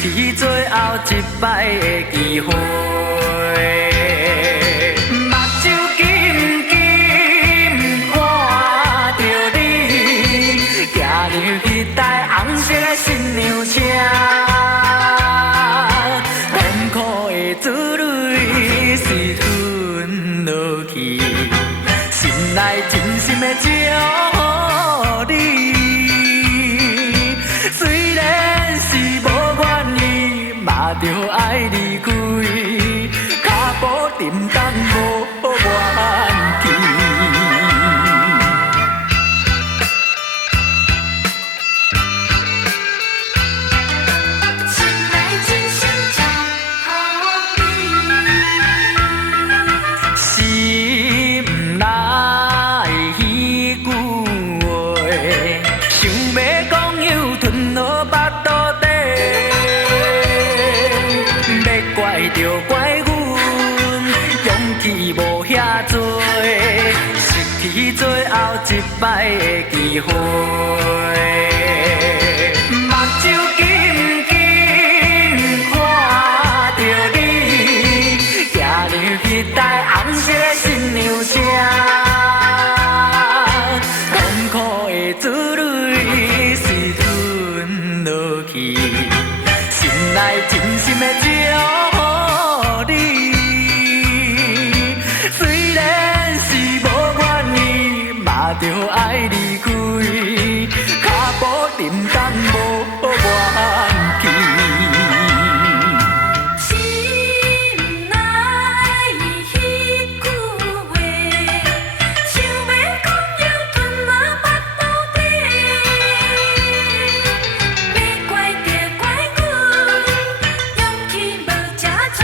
去最后一摆的机会。目睭紧紧看着你，行入去台红色的新娘车，痛苦的滋泪是吞落去，心内真心的祝福你。虽然是无愿意，嘛着爱离开，脚步沉重无怨气。着怪阮勇气无遐多，失去最后一摆的机会。目睭紧紧看着你，行入去台红色的新娘车，痛苦的滋泪是吞落去，心内真心的祝福。虽然是无愿意，嘛着爱离开，脚步沉重无怨气。心内迄句话，想要讲又吞落腹肚底，要怪就怪阮勇气无这多，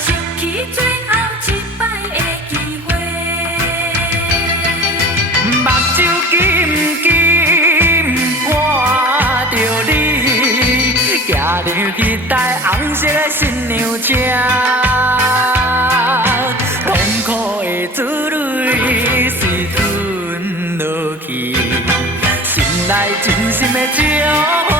失去最后一摆的机会。目睭紧紧看着你，行入去台红色的新娘车，痛苦的滋泪是吞落去，心内真心的祝福。